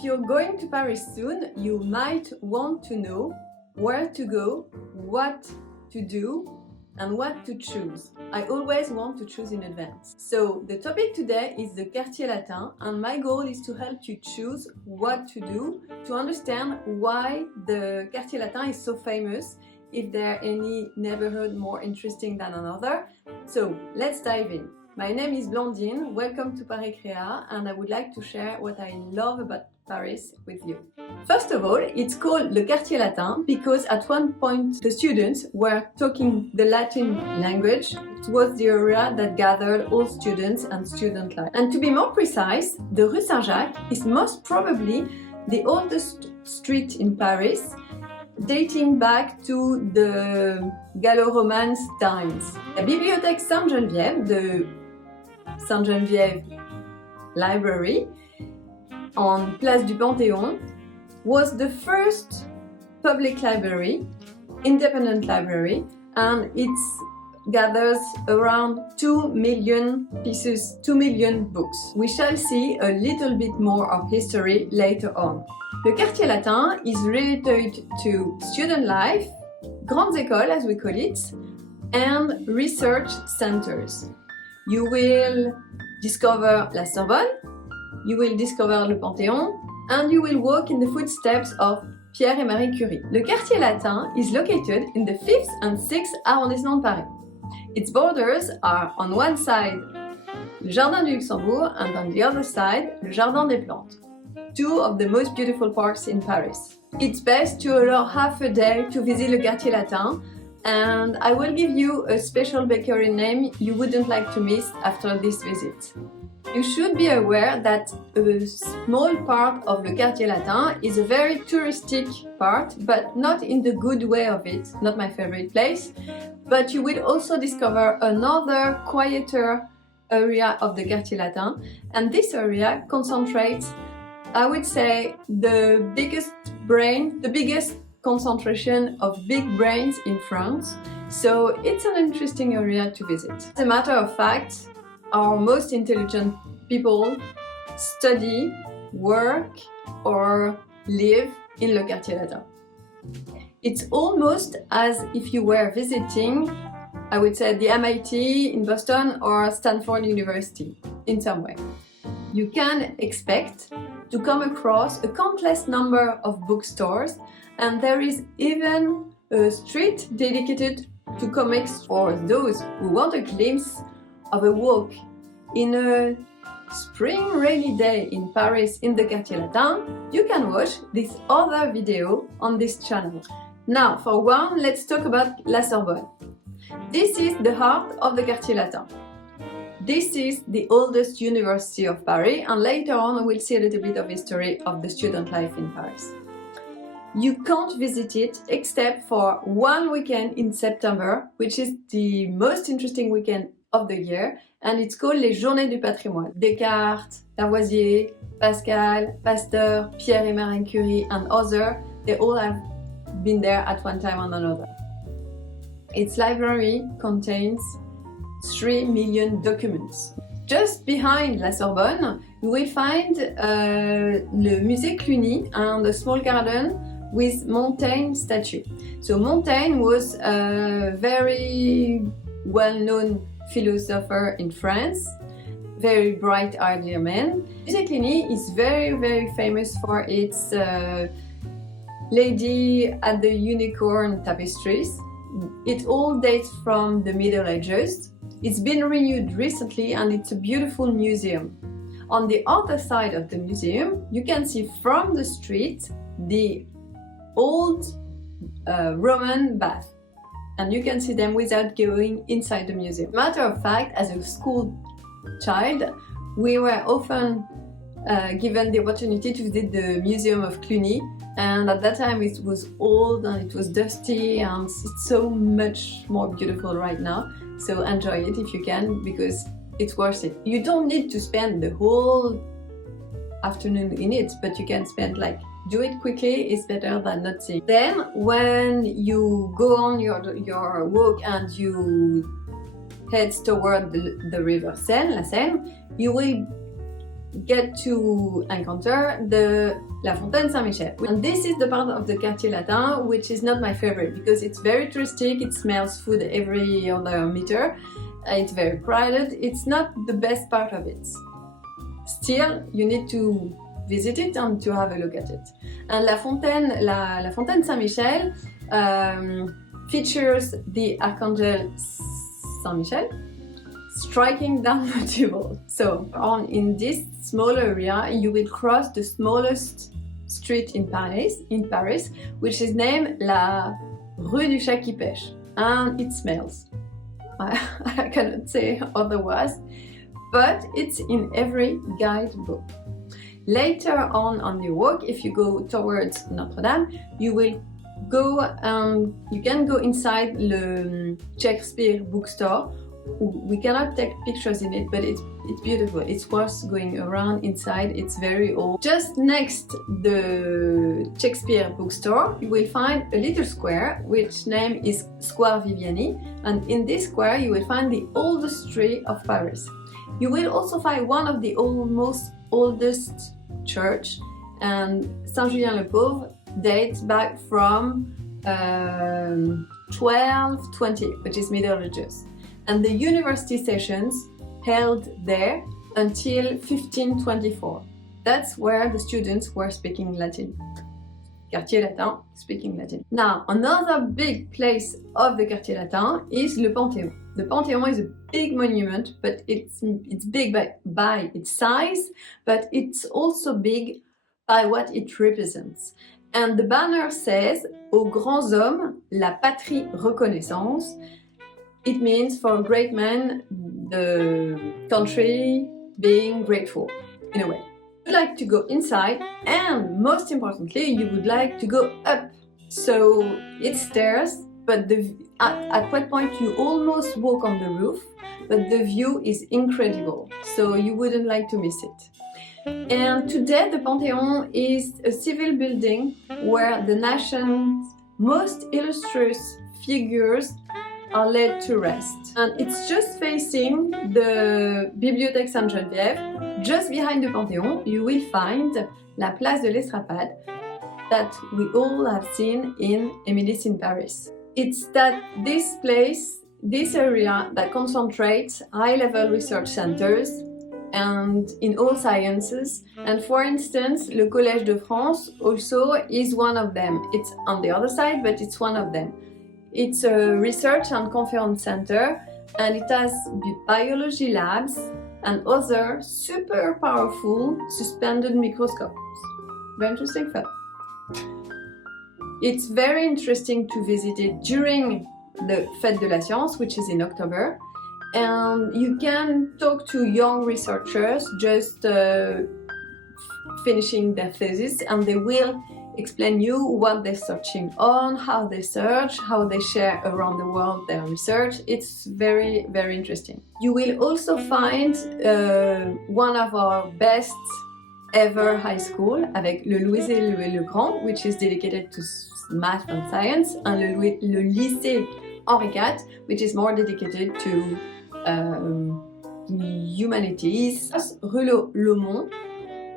If you're going to Paris soon, you might want to know where to go, what to do, and what to choose. I always want to choose in advance. So the topic today is the Quartier Latin, and my goal is to help you choose what to do, to understand why the Quartier Latin is so famous, if there are any neighborhood more interesting than another. So let's dive in. My name is Blandine, welcome to Paris Créa, and I would like to share what I love about Paris with you. First of all, it's called Le Quartier Latin because at one point the students were talking the Latin language. It was the area that gathered all students and student life. And to be more precise, the Rue Saint-Jacques is most probably the oldest street in Paris, dating back to the Gallo-Romance times. La Bibliothèque Sainte-Geneviève, the Sainte-Geneviève Library on Place du Panthéon, was the first public library, independent library, and it gathers around 2 million pieces, 2 million books. We shall see a little bit more of history later on. Le Quartier Latin is related to student life, grandes écoles as we call it, and research centers. You will discover La Sorbonne, you will discover Le Panthéon, and you will walk in the footsteps of Pierre and Marie Curie. Le Quartier Latin is located in the 5th and 6th arrondissement of Paris. Its borders are on one side le Jardin du Luxembourg and on the other side le Jardin des Plantes, two of the most beautiful parks in Paris. It's best to allow half a day to visit Le Quartier Latin, and I will give you a special bakery name you wouldn't like to miss after this visit. You should be aware that a small part of the Quartier Latin is a very touristic part, but not in the good way of it, not my favorite place. But you will also discover another quieter area of the Quartier Latin, and this area concentrates, I would say, the biggest concentration of big brains in France, so it's an interesting area to visit. As a matter of fact, our most intelligent people study, work, or live in Le Quartier Latin. It's almost as if you were visiting, I would say, the MIT in Boston or Stanford University in some way. You can expect to come across a countless number of bookstores, and there is even a street dedicated to comics for those who want a glimpse of a walk in a spring rainy day in Paris in the Quartier Latin. You can watch this other video on this channel. Now, for one, let's talk about La Sorbonne. This is the heart of the Quartier Latin. This is the oldest university of Paris, and later on we'll see a little bit of history of the student life in Paris. You can't visit it except for one weekend in September, which is the most interesting weekend of the year, and it's called les Journées du Patrimoine. Descartes, Lavoisier, Pascal, Pasteur, Pierre and Marie Curie, and others, they all have been there at one time or another. Its library contains 3 million documents. Just behind La Sorbonne, you will find le Musée Cluny and a small garden with Montaigne statue. So Montaigne was a very well-known philosopher in France, very bright-eyed man. Musée Cluny is very famous for its Lady at the Unicorn tapestries. It all dates from the Middle Ages. It's been renewed recently and it's a beautiful museum. On the other side of the museum, you can see from the street the old Roman baths, and you can see them without going inside the museum. Matter of fact, as a school child, we were often given the opportunity to visit the Museum of Cluny, and at that time it was old and it was dusty, and it's so much more beautiful right now. So enjoy it if you can, because it's worth it. You don't need to spend the whole afternoon in it, but you can spend do it quickly, is better than not seeing. Then when you go on your walk and you head toward the river Seine, La Seine, you will get to encounter the La Fontaine Saint-Michel. And this is the part of the Quartier Latin which is not my favorite because it's very touristic, it smells food every other meter, it's very crowded, it's not the best part of it. Still, you need to visit it and to have a look at it. And La Fontaine Saint-Michel features the Archangel Saint-Michel striking down the table. So in this small area you will cross the smallest street in Paris, which is named La Rue du Chat qui Pêche, and it smells. I cannot say otherwise, but it's in every guidebook. Later on your walk, if you go towards Notre Dame, you will go you can go inside the Shakespeare bookstore. We cannot take pictures in it, but it's beautiful. It's worth going around inside. It's very old. Just next the Shakespeare bookstore, you will find a little square which name is Square Viviani, and in this square you will find the oldest tree of Paris. You will also find one of the almost oldest church, and Saint-Julien-le-Pauvre dates back from 1220, which is Middle Ages. And the university sessions held there until 1524. That's where the students were speaking Latin. Quartier Latin, speaking Latin. Now, another big place of the Quartier Latin is Le Panthéon. The Panthéon is a big monument, but it's big by its size, but it's also big by what it represents. And the banner says, aux grands hommes, la patrie reconnaissance. It means for great men, the country being grateful, in a way. You would like to go inside, and most importantly, you would like to go up. So it's stairs, but at what point you almost walk on the roof, but the view is incredible, so you wouldn't like to miss it. And today the Panthéon is a civil building where the nation's most illustrious figures are laid to rest. And it's just facing the Bibliothèque Sainte-Geneviève. Just behind the Panthéon, you will find la Place de l'Estrapade that we all have seen in Emily's in Paris. It's that this place, this area that concentrates high-level research centers and in all sciences. And for instance, le Collège de France also is one of them. It's on the other side, but it's one of them. It's a research and conference center, and it has biology labs and other super powerful suspended microscopes. Very interesting fact. It's very interesting to visit it during the Fête de la Science, which is in October, and you can talk to young researchers just finishing their thesis, and they will explain you what they're searching on, how they search, how they share around the world their research. It's very, very interesting. You will also find one of our best ever high school avec le Louis-le-Grand, which is dedicated to math and science, and le lycée Henri IV, which is more dedicated to humanities. Rue Le Mont.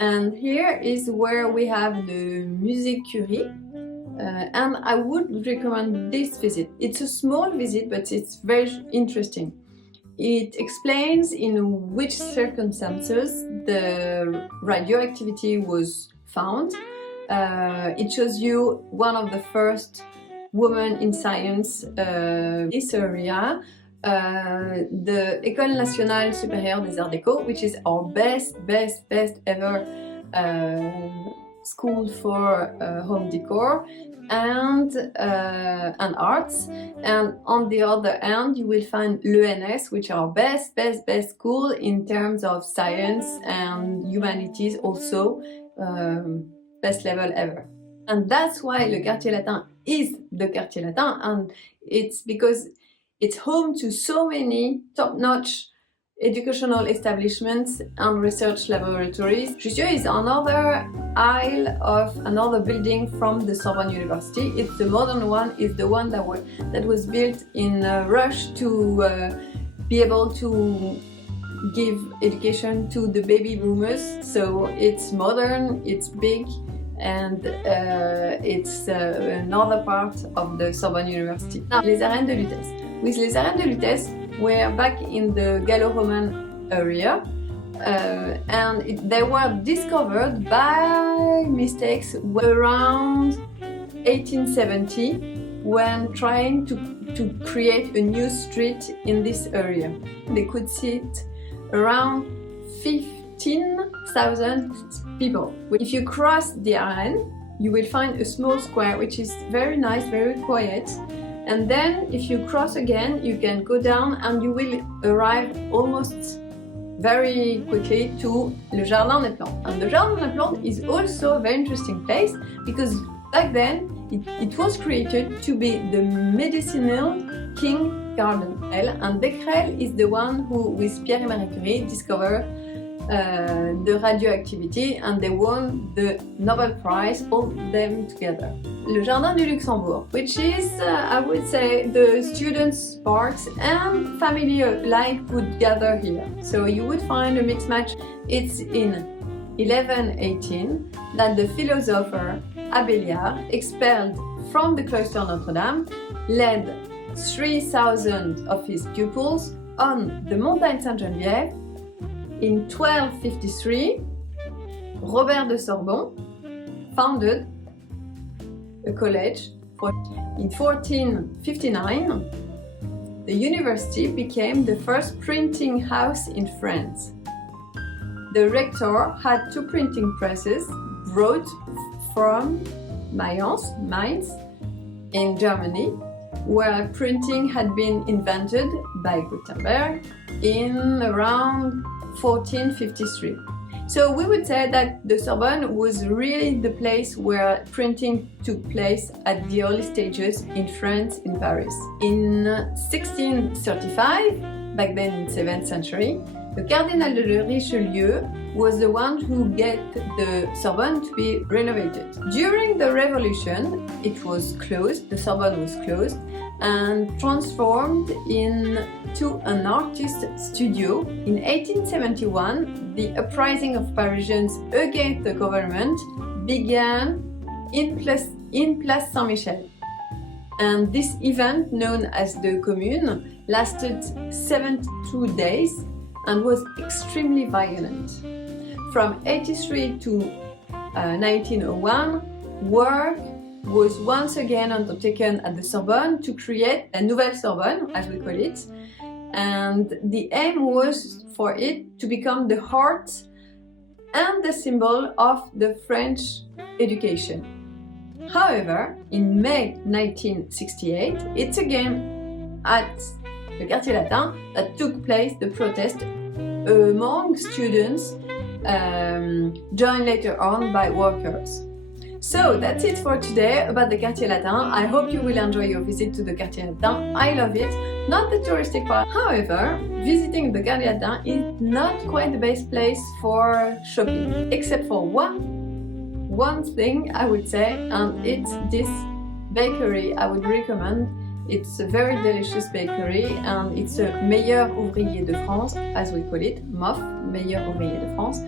And here is where we have the Musée Curie, and I would recommend this visit. It's a small visit, but it's very interesting. It explains in which circumstances the radioactivity was found. It shows you one of the first women in science in this area. The École Nationale Supérieure des Arts Déco, which is our best ever school for home decor and arts. And on the other hand, you will find l'ENS, which are best school in terms of science and humanities, also best level ever. And that's why le Quartier Latin is the Quartier Latin, and it's because it's home to so many top-notch educational establishments and research laboratories. Jussieu is another aisle of another building from the Sorbonne University. It's the modern one, it's the one that was built in a rush to be able to give education to the baby boomers, so it's modern, it's big, and it's another part of the Sorbonne University. Now, les arènes de Lutèce. With les arènes de Lutèce, we're back in the Gallo-Roman area, and they were discovered by mistakes around 1870 when trying to create a new street in this area. They could sit around 15,000 people. If you cross the arène, you will find a small square which is very nice, very quiet. And then if you cross again, you can go down and you will arrive almost very quickly to Le Jardin des Plantes. And the Jardin des Plantes is also a very interesting place because back then it was created to be the medicinal king garden. And Becquerel is the one who, with Pierre and Marie Curie, discovered the radioactivity, and they won the Nobel Prize, all them together. Le Jardin du Luxembourg, which is, I would say, the students' parks and family alike would gather here. So you would find a mixed match. It's in 1118 that the philosopher Abélard, expelled from the cloister Notre Dame, led 3,000 of his pupils on the Montagne Sainte-Geneviève. In 1253, Robert de Sorbonne founded a college. In 1459, the university became the first printing house in France. The rector had 2 printing presses brought from Mainz in Germany, where printing had been invented by Gutenberg in around 1453. So we would say that the Sorbonne was really the place where printing took place at the early stages in France, in Paris. In 1635, back then in 7th century, the Cardinal de Richelieu was the one who get the Sorbonne to be renovated. During the Revolution, it was closed, the Sorbonne was closed, and transformed into an artist studio. In 1871, the uprising of Parisians against the government began in Place Saint-Michel. And this event, known as the Commune, lasted 72 days and was extremely violent. From 83 to 1901, work was once again undertaken at the Sorbonne to create a Nouvelle Sorbonne, as we call it, and the aim was for it to become the heart and the symbol of the French education. However, in May 1968, it's again at the Quartier Latin that took place the protest among students, joined later on by workers. So that's it for today about the Quartier Latin. I hope you will enjoy your visit to the Quartier Latin. I love it, not the touristic part. However, visiting the Quartier Latin is not quite the best place for shopping, except for one thing I would say, and it's this bakery I would recommend. It's a very delicious bakery, and it's a Meilleur Ouvrier de France, as we call it, MOF, Meilleur Ouvrier de France,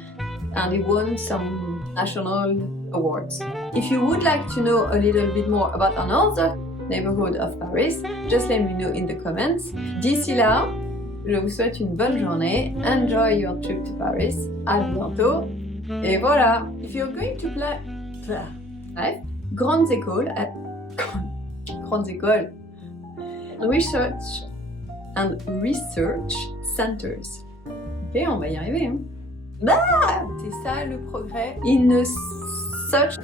and it won some national awards. If you would like to know a little bit more about another neighborhood of Paris, just let me know in the comments. D'ici là, je vous souhaite une bonne journée. Enjoy your trip to Paris. À bientôt. Et voilà. If you're going to play grandes écoles, research centers. Ok, on va y arriver. Hein? Ah, c'est ça le progrès. In such